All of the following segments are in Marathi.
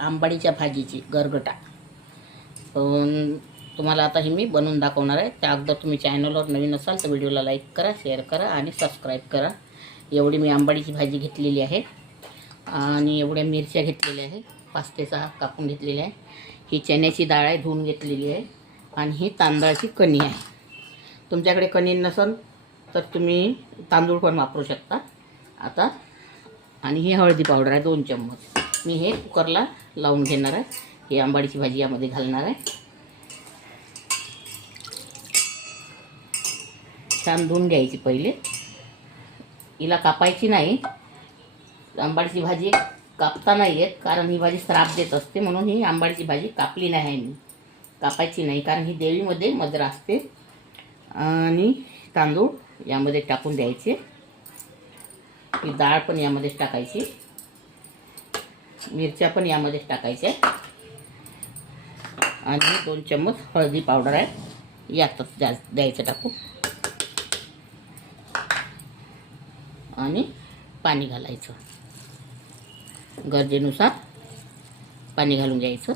आंबाडीच्या भाजीची गरगटा. तुम्हाला आता ही मी बनवून दाखवणार आहे. त्या अगोदर तुम्ही चॅनलवर नवीन असाल तर व्हिडिओला लाईक करा, शेअर करा आणि सबस्क्राईब करा. एवढी मी आंबाडीची भाजी घेतलेली आहे आणि एवढ्या मिरच्या घेतलेल्या आहे, 5 ते 6 कापून घेतलेल्या आहे. ही चण्याची डाळ आहे, धुवून घेतलेली आहे. आणि ही तांदळाची कणी आहे. तुमच्याकडे कणी नसेल तर तुम्ही तांदूळ पण वापरू शकता. आता आणि ही हळदी पावडर आहे 2 चम्मच. मी हे कुकरला लावून घेणार आहे. ही आंबाडीची भाजी यामध्ये घालणार आहे. छान धुवून घ्यायची पहिले. हिला कापायची नाही. आंबाडीची भाजी कापता नाही येत कारण ही भाजी श्राप देत असते, म्हणून ही आंबाडीची भाजी कापली नाही आहे मी. कापायची नाही कारण ही देवीमध्ये मजरा असते. आणि तांदूळ यामध्ये टाकून द्यायचे. ही डाळ पण यामध्येच टाकायची. मिरच्या पण यामध्येच टाकायच्या. आणि 2 चम्मच हळदी पावडर आहे, यातच द्यायचं टाकून. आणि पाणी घालायचं, गरजेनुसार पाणी घालून घ्यायचं.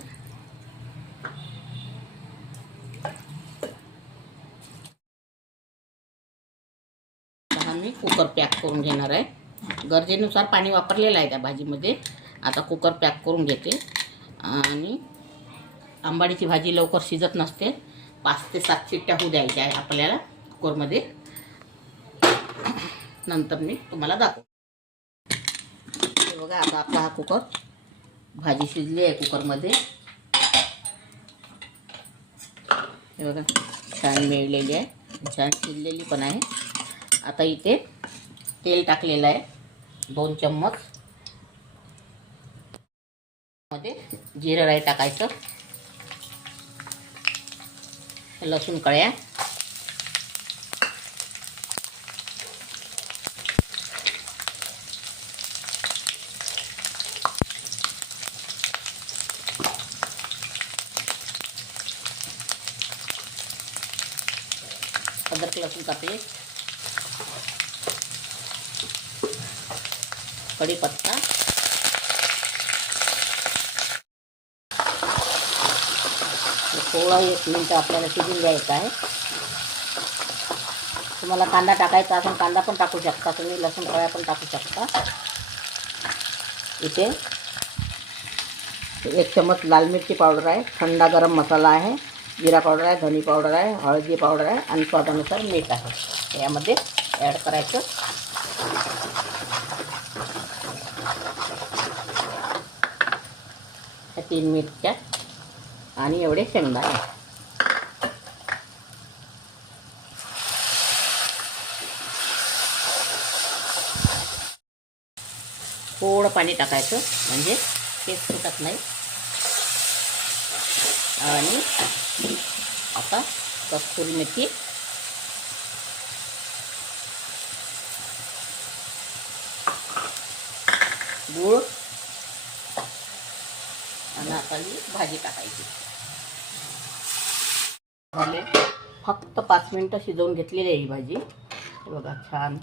आता मी कुकर पॅक करून घेणार आहे. गरजेनुसार पाणी वापरलेलं आहे त्या भाजीमध्ये. आता कुकर पॅक करून घेते. आणि आंबाडीची भाजी लवकर शिजत नसते. 5 ते 7 शिट्ट्या होऊ द्यायच्या आहे आपल्याला कुकरमध्ये. नंतर मी तुम्हाला दाखवते. हे बघा, आता आपला हा कुकर, भाजी शिजली आहे कुकरमध्ये. हे बघा, छान मिळलेली आहे, छान शिजलेली पण आहे. आता इथे तेल टाकलेलं आहे 2 चम्मच. मध्ये जिरं राई टाकायचं, लसूण कळ्या, अदरक लसूण का पेस्ट, कढीपत्ता, थोडा 1 मिनिट आपल्याला शिजून द्यायचं आहे. तुम्हाला कांदा टाकायचा असेल कांदा पण टाकू शकता तुम्ही, लसूण कळ्या पण टाकू शकता. इथे 1 चम्मच लाल मिरची पावडर आहे, थंडा गरम मसाला आहे, जिरा पावडर आहे, धनी पावडर आहे, हळदी पावडर आहे आणि स्वादानुसार मीठ आहे. यामध्ये ॲड करायचं. ह्या 3 मिरच्या आणि एवढे शेंगदाणे. थोडं पाणी टाकायचं म्हणजे पेस्ट सुटत नाही. आणि आता कस्तुरी मेथी, गूळ आणि आता ही भाजी टाकायची. झाले, फक्त 5 मिनिटं शिजवून घेतलेली आहे ही भाजी. बघा छान.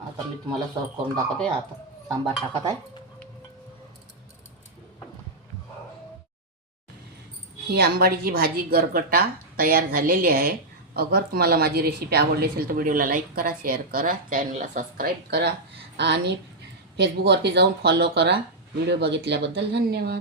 आता मी तुम्हाला सर्व करून दाखवते. आता सांबार टाकत आहे. ही आंबाडीची भाजी गरगटा तयार झालेली आहे. अगर तुम्हाला माझी रेसिपी आवडली असेल तर व्हिडिओला लाईक करा, शेअर करा, चॅनलला सबस्क्राईब करा आणि फेसबुकवरती जाऊन फॉलो करा. व्हिडिओ बघितल्याबद्दल धन्यवाद.